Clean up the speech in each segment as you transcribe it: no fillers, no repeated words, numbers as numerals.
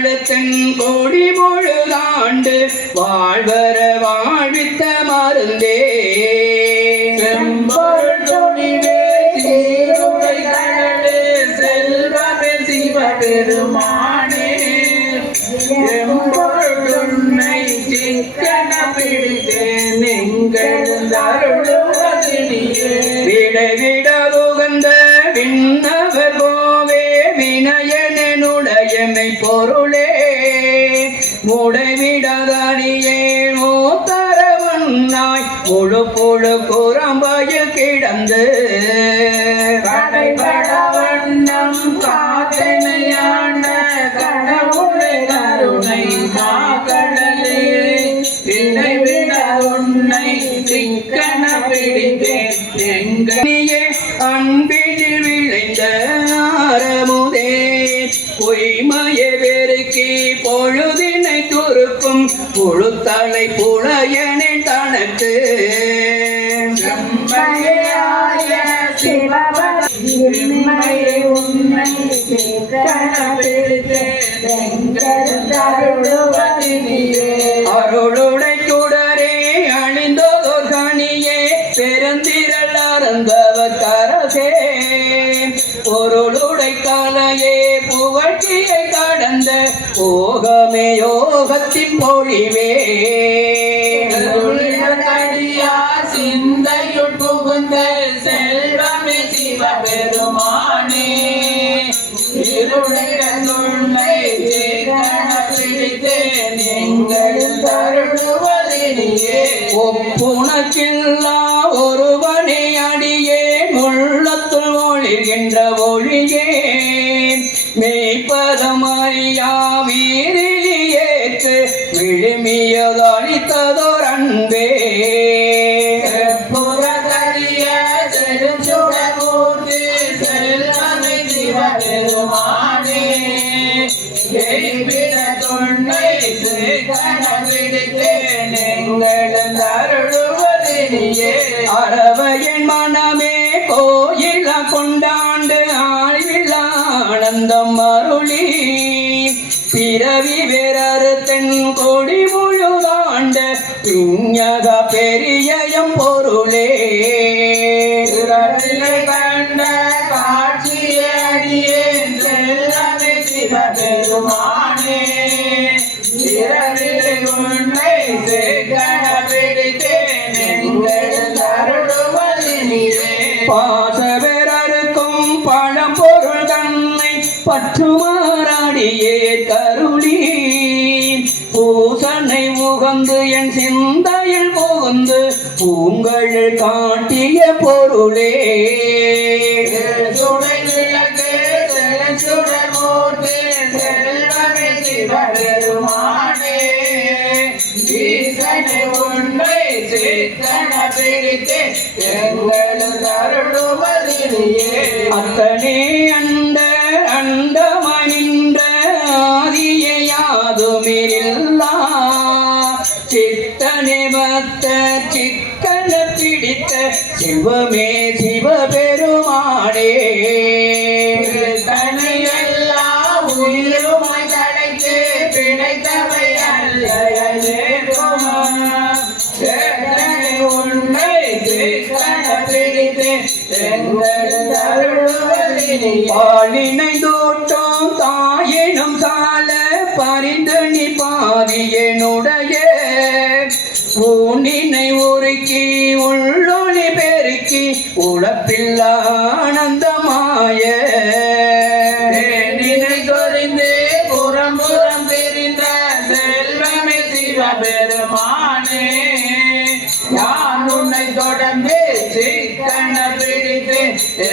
வாழத்தன் கோடி முழுதாண்டு வாழ்வர வாழ்வித்த மருந்தே செம்பொருள் துணிவே சீருடை கடலே செல்வமே சிவபெருமானே எம்பொருள் துன்னை சிக்கன பிடித்தேன் எங்கள் அருளுவதினியே விட உகந்த விண்ணவர் போவே வினயனுடையமை பொருளே முடைவிடதடியே மூத்தரவன்னாய் முழு புழு குரம்பையில் கிடந்து கடைபட வண்ணம் காத்தனையான கடவுளை கருணை மாகடலே திணை விட உன்னை சிக்கன பிடித்தேன் எங்கே அன்பினில் விளைந்த ஆரமுதே பொய்மைய பெருக்கி பொழுதினை துருக்கும் புழுத்தலை புலையனை தனக்கு செம்மையாய சிவபக்தியை உன்னை சிக்கன பிடித்தேன் எங்கள் அருளுவதினியே அருளுடை குடரே அணிந்தோர் கனியே பெருந்திரள் அறந்தவர் கரசே பொருளுடை கலையே புகழ்ச்சியை கடந்த போகமே யோகத்தின் பொழிவே அடியா சிந்தையுள் புகுந்த செல்வமே சிவபெருமானே இருளிட துணை சிக்கன பிடித்தேன் எங்கள் அருளுவதினியே ஒப்புணக்கில்லா ஒருவனே அடியே உள்ளத்துள் ஒளிர்கின்ற ஒளியே மெய்ப்பதமறியா வீரிலியேற்று விழுமியதளித்ததோர் அன்பே புறதறிய செடுஞ்சுடமூர்த்தி செல்வமே சிவபெருமானே எய்விட துணை சிக்கன பிடித்தேன் எங்கள் அருளுவதினியே அறவையின் மனமே கோயில கொண்டாண்டு ஆழ்விழா ஆனந்தம் அருளி பிறவி வேறறு தென் கொடி முழுதாண்ட விஞ்ஞக பெரியயம் பொருளே கண்ட காட்சியடியே செல்லமே சிவபெருமானே இரவிலே உன்னை சிக்கன பிடித்தேன் எங்கள் அருளுவதினியே பாசவெறருக்கும் பழம்பொருள் தன்னை பற்றுமாறாடியே கருளி பூசனை உகந்து என் சிந்தையில் புகுந்து பூங்கள் காட்டிய பொருளே சுடை விளக்கு சுடமூர்த்தி செல்வமே சிவபெருமானே ஈசனை உன்னை சிக்கன பிடித்து எங்கள் அருளுவதினியே அத்தனே அண்டமனின்ற ஆதியாதுமில்லா சித்தனை பத்த சிக்கன பிடித்த சிவமே சிவபெருமானே தனையெல்லா உயிருமை தடைக்கு பிணைத்தவை அல்லையே உன்னை சிக்கன பிடித்து எங்கள் அருளுவதினியே பாலினை தோட்டம் தாயினும் சால பரிந்து நீ பாவியனுடைய ஊனினை உருக்கி உள்ளொளி பெருக்கி உழப்பில் ஆனந்தமாய நினை சொரிந்து புறம் பிரிந்த செல்வமே சிவபெருமானே யான் உன்னை தொடர்ந்து சிக்கன பிடித்து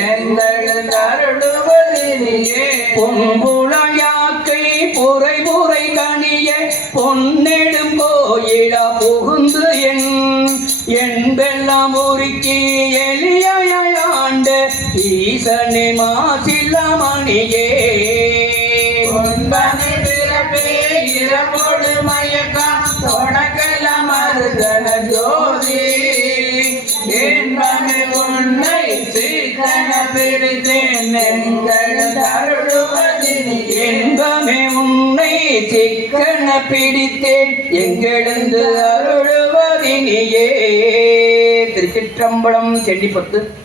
எங்கள் அருளுவதினியே பொன்புழல் யாக்கை புரை புரை கனிய பொன்னெடும் கோயிலா புகுந்து என்பெல்லாம் உருக்கி எளியாண்ட ஈசனை மாசில்லமணியே பிறப்பே இரவோடு மயக்கம் தொடக்கல மருதன ஜோதி என்பனை உன்னை சீக்கன பிடித்தேன் எங்கள் அருளுவதினியே என்பமே உன்னை சிக்கன பிடித்தேன் எங்கெழுந்து அருள்வதினியே. திருச்சிற்றம்பலம். செண்டிப்பத்து.